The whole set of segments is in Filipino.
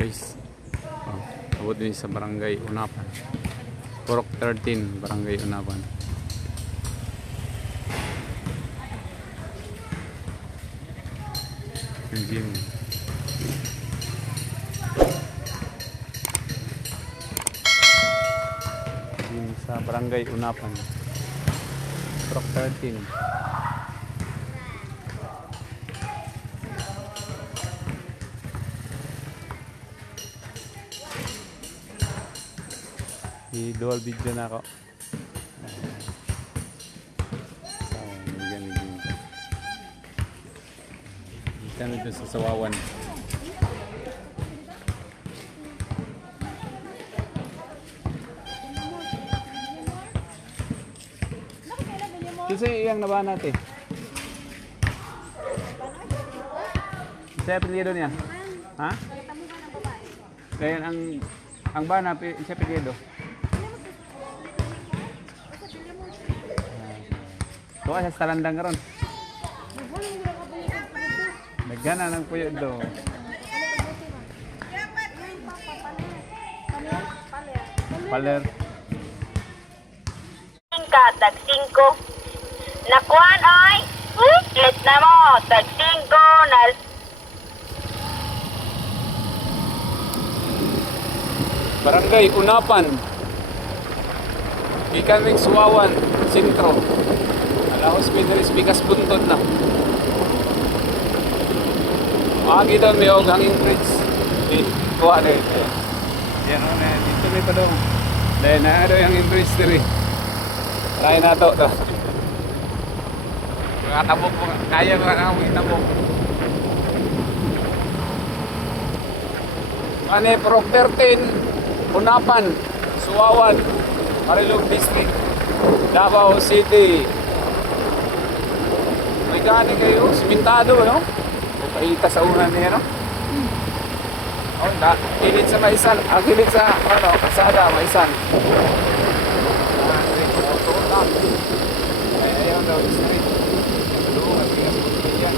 guys. Abot din sa Barangay Unapan. Purok 13, Barangay Unapan. Yung gym. Gym sa Barangay Unapan. Purok 13. I-dual video na ako. So, ganyan. Dito na dito sa Sawawan. Kasi iyang naba natin. Siya apelido niya? Ha? Kaya ang bana, siya apelido. Tuwa sa talandang karon. Nagana ng puyo do. Paler. Tag 5. Nakuan oy. Let na mo tag 5 na. Barangay Unapan. Ikanwing Suwawan, Sentro. Alahos Pinaris Bigas Buntod na. Agi daw may og hanging bridge. Tuwa na ito. Yan o na, dito may pa daw. Dahil na daw yung hanging bridge dito. Try na ito. Nakatabok po. Kaya ko na akong itabok. Ano Purok 13, Unapan, Suwawan, Marilog District, Davao City. May gani kayo, simintado, no? Paita sa unan niya, no? Oh, kilit sa Maisan. Kilit sa, kasada, Maisan. Ayaw daw, street. Doon, at pinas po yan.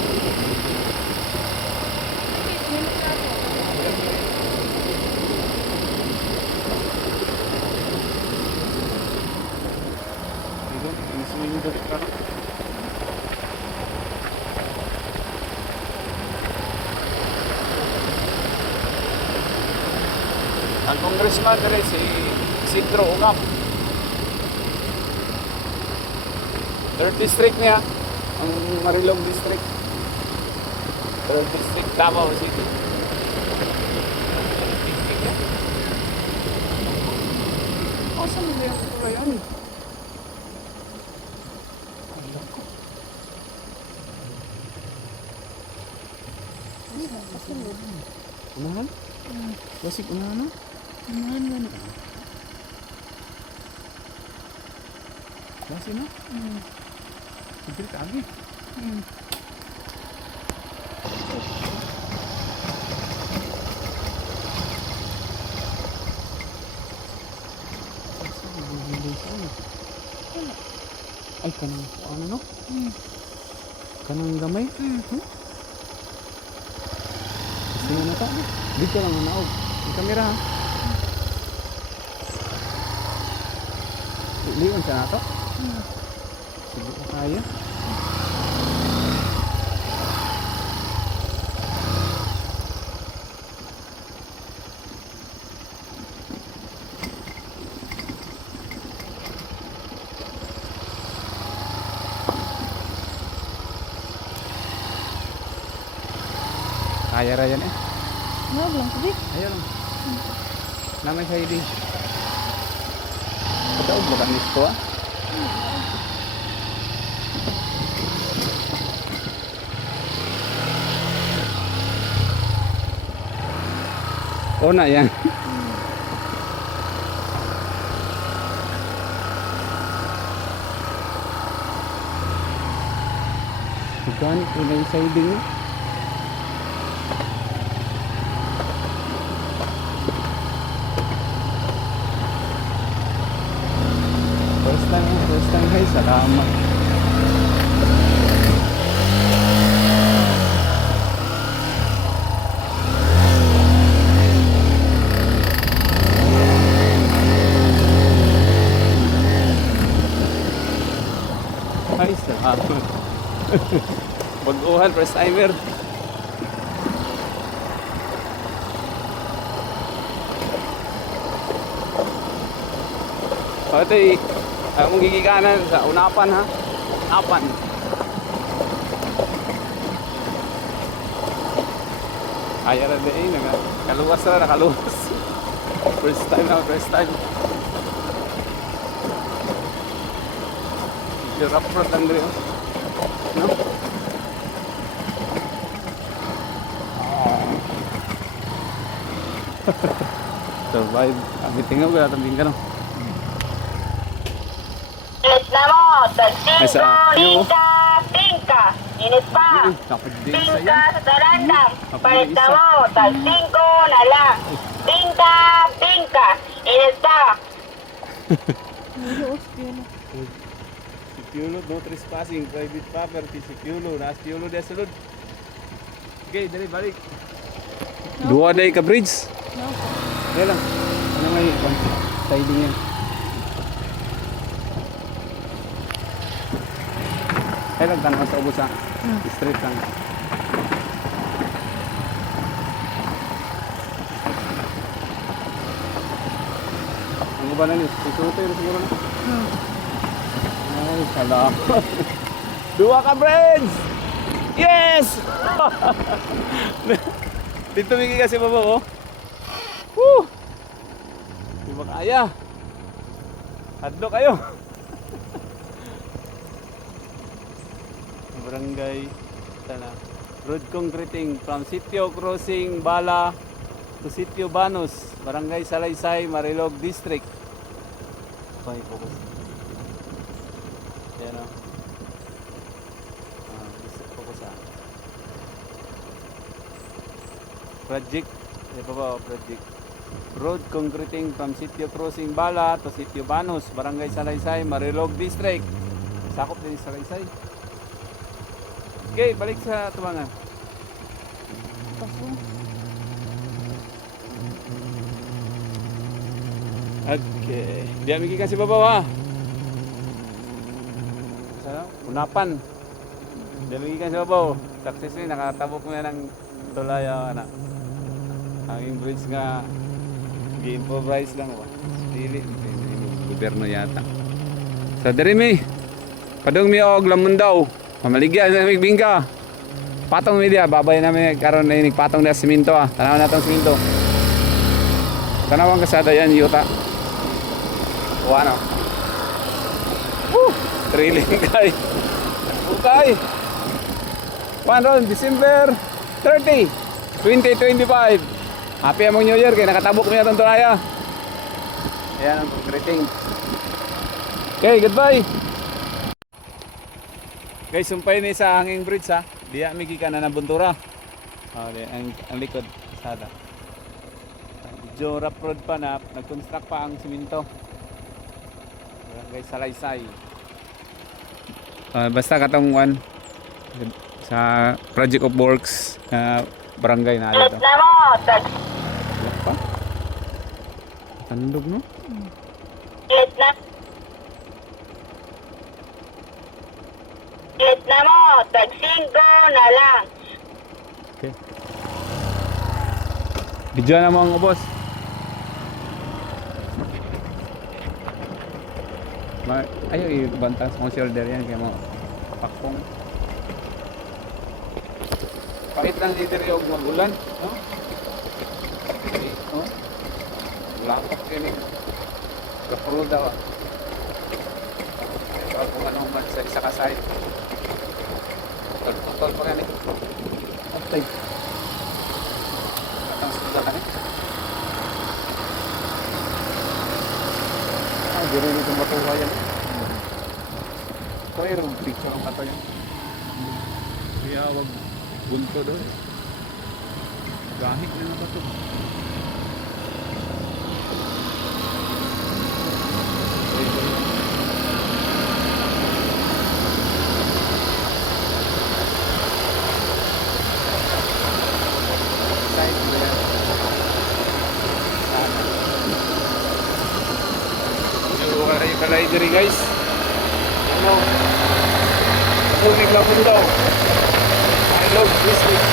Ang congressman dire si Isidro Ungap. 3rd district niya, ang Marilog district. 3rd district, Davao City. Oh, saan nila yung kultura yan? Unahan? Wasig unahan na? Unahan na na. Basi na? Siyempre kagi. Ay, kanang ano no? Kanang gamay? Sige na ta. Dito lang ang naog. Ang kamera ha. Liwan siya na to? Sige na kaya. Kaya ra yan eh. Ano lang sabi? Ayaw lang. Namay sa hindi. Pataog ba kanis ko ah? O na yan. Organic na yung siding niya. First time guys, salamat. Baguhan, first timer. O ito akong gigikanan sa unapan ha. Unapan. Kaya na din nga. Kaluwas na, nakaluwas. First time na, first time. Medyo rough lang rin. No? Survive. Bitingaw ka, tabing ka no. Init na mo. Tag Ay, sa 5, iyo. tingka, tingka. Init pa. Kapag din sa Tingka yan. sa tarandam. Kapag Palit na isa. mo. Tag 5 na lang. Tingka, tingka. Init pa. Si Piolo, no trespassing. Private property. Si Piolo. Naas Piolo dia sulod. Okay, dali balik. Dua day ka bridge. Dali lang. Ano nga yun? Siding yan. Ay lang tanong sa ubos ha. Straight lang. Ano ba na niyo? Isuto yun siguro na? Ay, salamat. Dua ka friends! Yes! Dito miki kasi baba oh. Woo! Di ba kaya? Hadlo kayo. Barangay sana road concreting from Sitio Crossing Bala to Sitio Banos, Barangay Salaysay, Marilog District. Okay, focus. Yan o. Focus ha. Project. Yan pa ba o project? Road concreting from Sitio Crossing Bala to Sitio Banos, Barangay Salaysay, Marilog District. Sakop din sa Salaysay. Okay, balik sa tumangan. Okay. Diyan miki kasi babaw ha. Sana unapan. Diyan miki kasi babaw. Success ni nakatabok mo yan ng tulaya anak. Ang bridge nga gi-improvise lang ba. Dili gobyerno yata. Sa diri mi. Padung mi og lamon daw. Mamaligyan sa bingka. Patong media, babay namin karon na inig patong na siminto ah. Tanawan natong siminto. Tanawang kasada yan, yuta. O ano? Woo! Thrilling guy. Okay. Paano? December 30, 2025. Happy among New Year. Kaya nakatabok mo yatong tulaya. Ayan ang greeting. Okay, goodbye. Guys, sumpay ni sa hanging bridge ha. Diya may kika na nabuntura. Ang likod sada. Medyo rough road pa na nag-construct pa ang siminto. Barangay Salaysay. Basta katong one sa Project of Works barangay na Init ito. na mo. Tag Wala pa? Tandog no? init na. Init na mo. Tag 5 na lang. Okay. Video na mo ang ubos. Ayaw ibantang sa shoulder yan kaya mo pakpong. Pahit lang dito yung magulan. No? No? Lapak yun eh. Kapuro daw ah. Ito kung anong man sa isa kasay. Tol pa yan eh. Atay. Atang sila ka eh. Dito nito matuwa yan. Kaya rin picture ang kata yan. Kaya wag bunto doon. Gahit na na ba ito? Side mo yan. Yung kalay diri guys. Ano? Tubig lang po daw. Marilog District.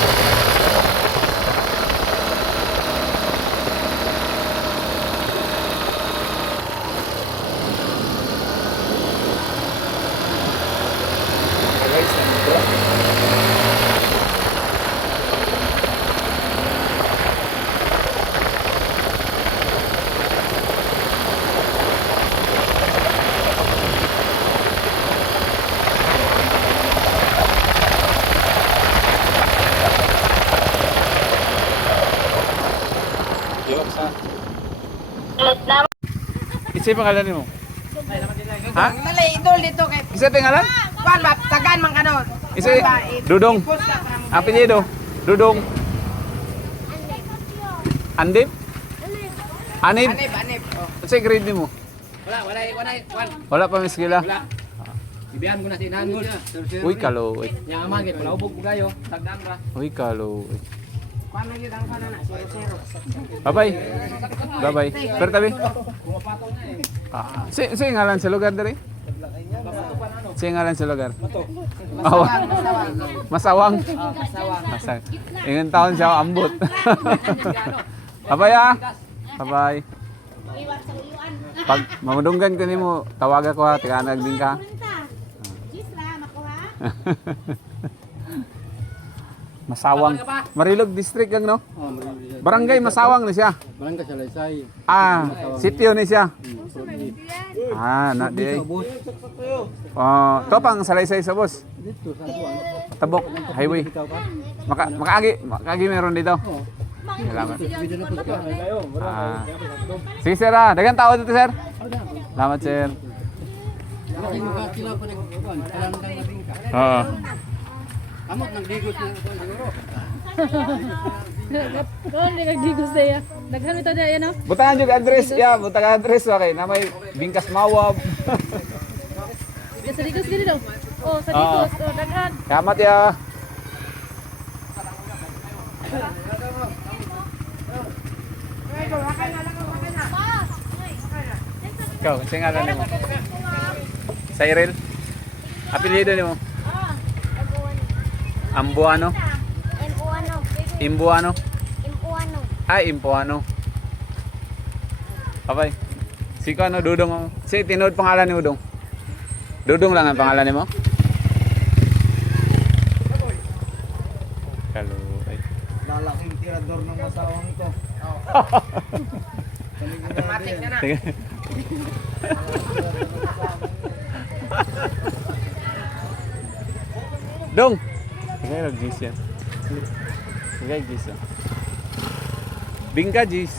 Guys, nandito. Jokes ha. Late na mo. Isa yung pangalan mo? Ha? Mali, idol dito kay Isa yung pangalan? Kwan ba, tagan man kanon. Isa Dudong. Apelyido? Dudong. Andip? Anib? Anip, anip. Oh. Ano sa grade mo? Wala, kwan. Wala pa may skila. Ibihan ko na si Nangol. Uy, kalo. Yang amagit, palahubog ko kayo. Tagdang ra. Uy, kalo. Kwan lang yun ang kanan na, 0-0. Bye-bye. Bye-bye. Pero tabi. Si ngalan sa lugar dari? Si ngalan sa lugar? Oh, Masawang. Masawang. Ingon taon siya ambot. Bye-bye ah. Bye-bye. Pag mamudunggan ko nimo, tawagan ko ha, tikanag din ka. Masawang. Marilog District ang no? Barangay Masawang na siya. Barangay Salaysay. Sitio ni siya. Na di. To pang Salaysay sa boss. Dito sa Buwan. Tabok highway. Makaagi meron dito. Salamat. Sige sir dagang tao dito sir. Salamat sir. Lagi mo ka sila pa nagkuhan. Kailan kang nabing ka. Oo. Amot nagdigos na ako siguro. Hindi nagdigos na yan. Daghan ito na yan, no? Butangan yung address. Yeah, butangan address okay. Na may bingkas mawab. Sa digos gini daw. Oh, sa digos. Oh, daghan. Salamat ya. Ikaw, kasi nga lang mo. Cyril? Apelyido ni mo? Ambuano? Imbuano? Ay, Impuano. Abay. Si ko ano, Dudong mo. Si tinood pangalan ni Dudong. Dudong lang ang pangalan ni mo? Kaluay. Lalaking tirador ng masawang ito. Automatic na na. Dong! Kaya nag-gis yan. Kaya gis yan. Bingka gis.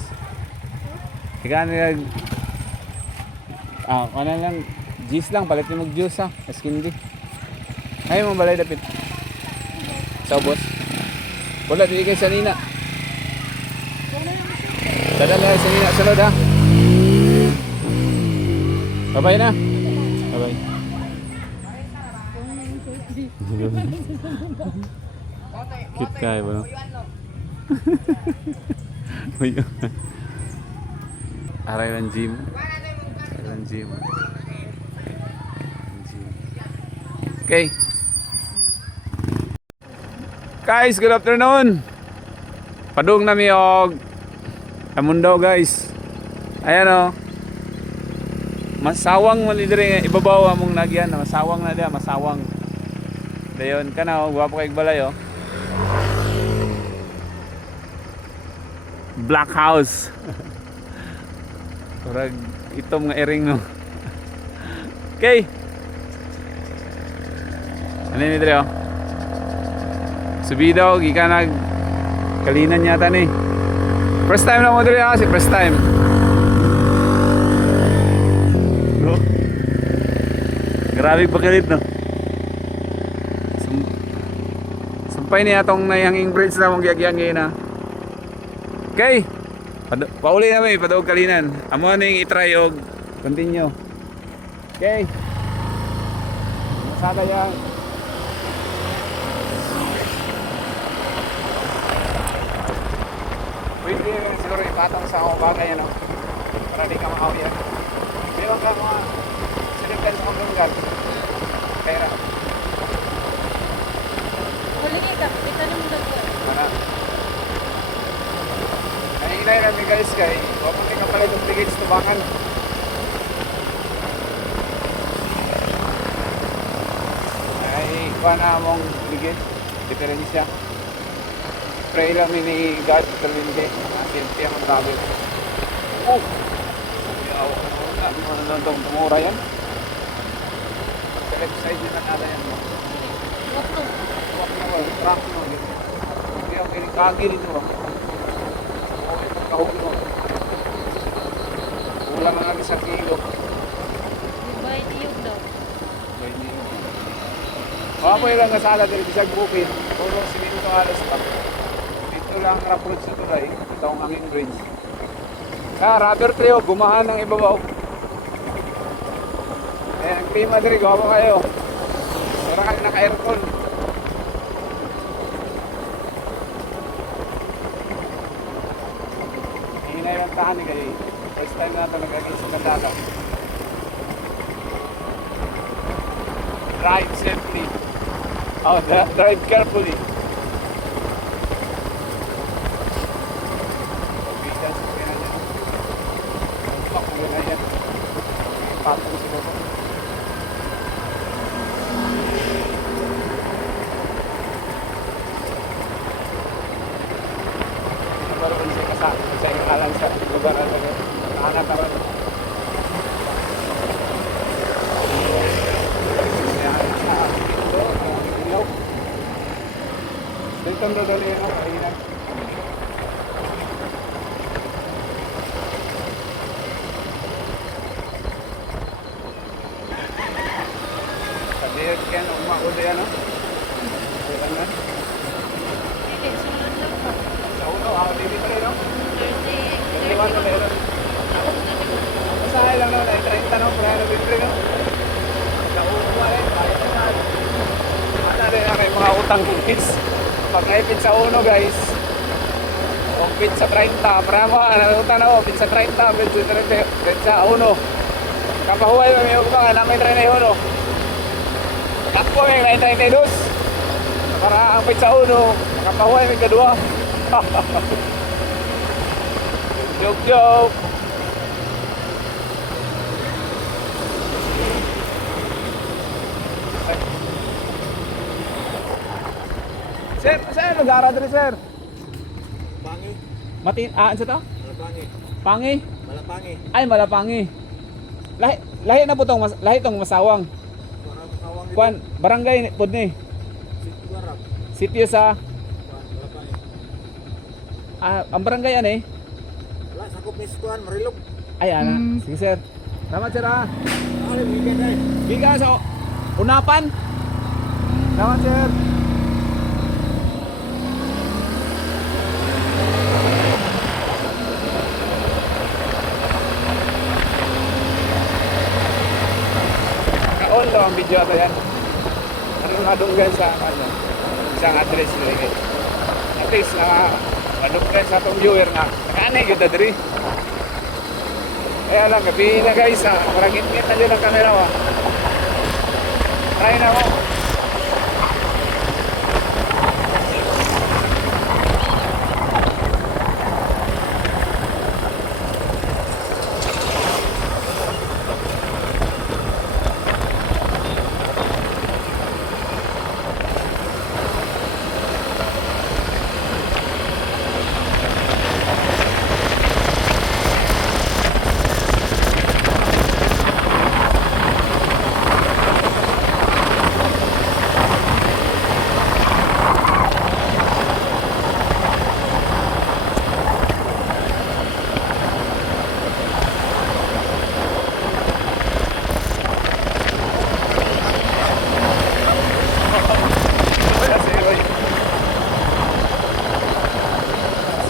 Kaya nag... ano lang. Gis lang. Palit niyo mag-juice ha. Askindi. Ayaw mo balay dapit. Sa ubos. Wala, di kayo sa nina. Dadala kayo sa nina. Sunod ha. Bye-bye na. Bye-bye. Cute kayo ba no? Uy. Aray ng gym. Aray ng gym. Okay. Guys, good afternoon. Padung nami og Amundo guys. Ayan o. Masawang man dire ibabaw among nagyan, masawang na dia, masawang. Dayon kana og gwapo kay balay oh. Black House. Kurag itom nga ering no. Okay. Ano ni dire oh? Subida og gikan nag kalinan yata ni. First time na mo dire kasi first time. Grabe pagkalit no. Sumpay niya itong nayanging bridge na mong giyagyangin na. Okay. Pauli na may padaog kalinan. Amo na yung itry og continue. Okay. Masada yan. Pwede rin siguro ipatong sa akong bagay no. Para di ka makawin. Di ba ka mga sinigdan sa mga lugar. Kaya Lagi ka, kita niyo mo daghan. Mana? Nahinay kami guys kay wapunti ka pala itong tickets tubangan. Ay, kuha na mong ligid. Diferensya. Pray lang ni God determine. Siyempre ang travel. Oh! Ano itong tumura yan? Sa left side nila nada yan. Wato. Huwag na wala. Track mo. Hindi ako kinikagil ito. Kahuli mo. Kulang na natin sa kilo. Bay tiyog daw. Mapoy lang nasala dito sa bukid. Puro siminto alas pa. Dito lang rough road sa tulay. Ito ang hanging bridge. Rubber tree, gumahan ng ibabaw. Eh, ang klima diri, gawa kayo. Sara kayo naka-aircon. Hinay lang tahan ni kayo. First time na ito nag-agin sa Mandala. Drive safely. Oh, drive carefully. Bigas ko yan yan. Pak ko yan yan. Patong si Bobo. Baru siya kasama. Saya kakalan sa lugar na anak karon. Dito ang dodoli yun, kahinan. Sabi yun kaya na umakod yan, no? Kailan na? Dili, sunod lang pa. Sa uno, ako dito pa rin, no? 30. 31 na meron. Masahe lang, no? 30 no? Pero dito rin, no? Sa uno pa rin, kahit na saan. Ano rin ang mga utang kids. Pag naipit sa uno, guys. O pit sa 30. Para mo, utang na o, pit sa 30. Pit sa uno. Kapahuay may utang, namin 31. Takpo may 32. Para ang pit sa uno, kapahuay may kadua. Joke. Sir, nag-aaral dito, sir. Pangi. Ano sa to? Malapangi. Pangi? Malapangi. Ay, Malapangi. Lahi na po lahi tong masawang. Parang awang dito. Kuan, barangay pod ni. Sigwarap. Sitio sa Malapangi. ang barangay ano eh. Wala, sakop ni Skuan, Marilog. Ay, ana. Sige, sir. Salamat, sir. Ah. Ano, weekend eh. Giga sa Unapan. Salamat, sir. Kaon daw ang video ito yan. Anong madunggan sa isang address nila. At least madunggan sa itong viewer nga. Nakaanay yun na diri. Kaya lang, gabi na guys ha. Parang ngit-ngit na dyan ang camera mo. Try na mo.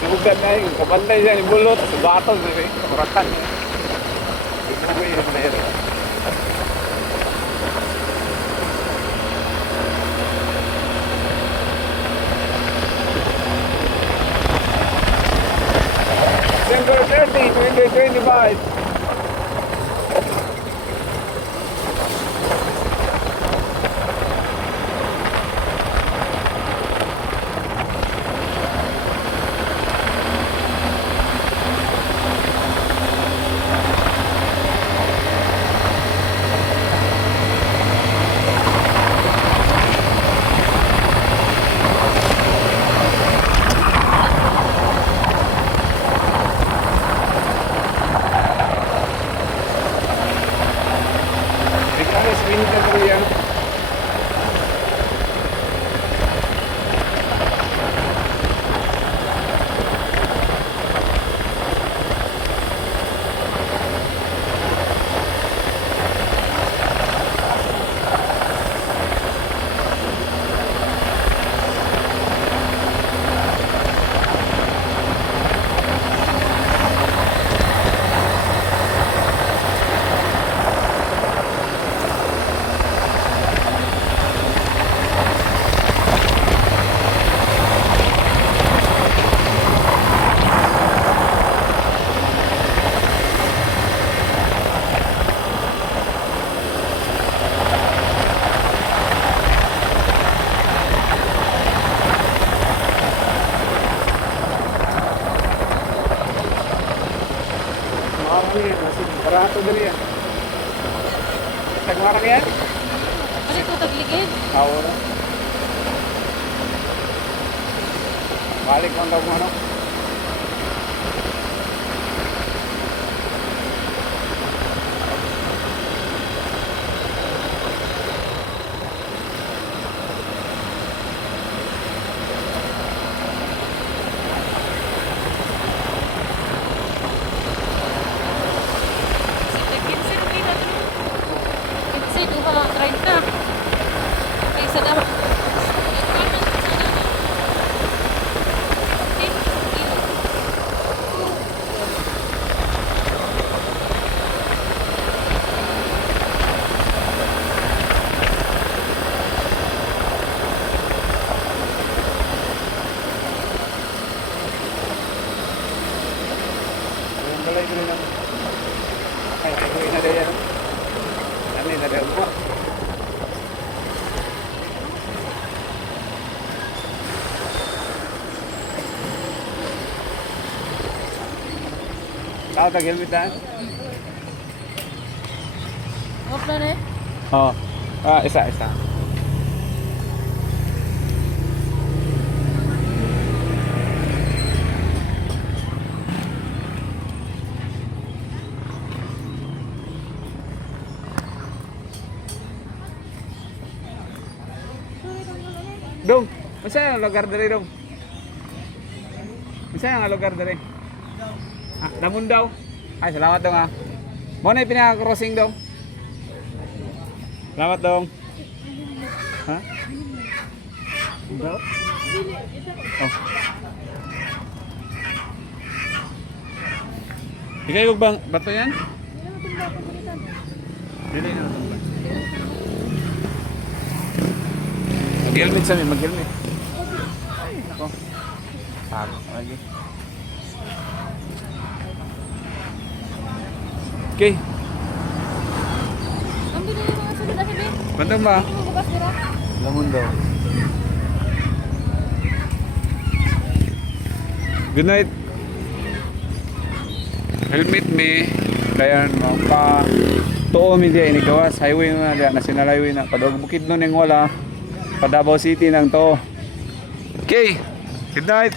Sugan na yun. Kapantay siya ni Bulot. Sugatol na rin. Kuratan niya. Ito ko yun na yun. December 30, 2025. ano yan, barato dali yan. Tagmarang yan? Ano ito tagligid? Oo. Balik mo daw mo ano? Sige, 15 rin dito. 15, duha, 30. Kaysa dapat. Yung balay ko rin ang... Ay, na rin yan. Ano na rin mo? Tao tag-helmet na? Off na rin. Oo. Ah, isa. Dong, masaya ang lugar dali dong. Masaya ang lugar dali. Ah, namun daw. Ay, salamat dong ah. Mo na yung pinaka-crossing dong. Salamat dong. Ha? Daw? Oh. Ikay ko bang bato yan? Dili na itong bato. Mag-helmet sa amin, mag-helmet. Ay, nako. Sabi, lagi. Okay, Ang binili mga sunod na hibi. bantang ba? Ang bukas nila. Lamon daw. Good night. Helmet me. Dayan mo pa. Tuo mi diya inigawas. Highway na diya. National highway na. Padog bukid nun yung wala. Pa Davao City nang to. Okay. Good night.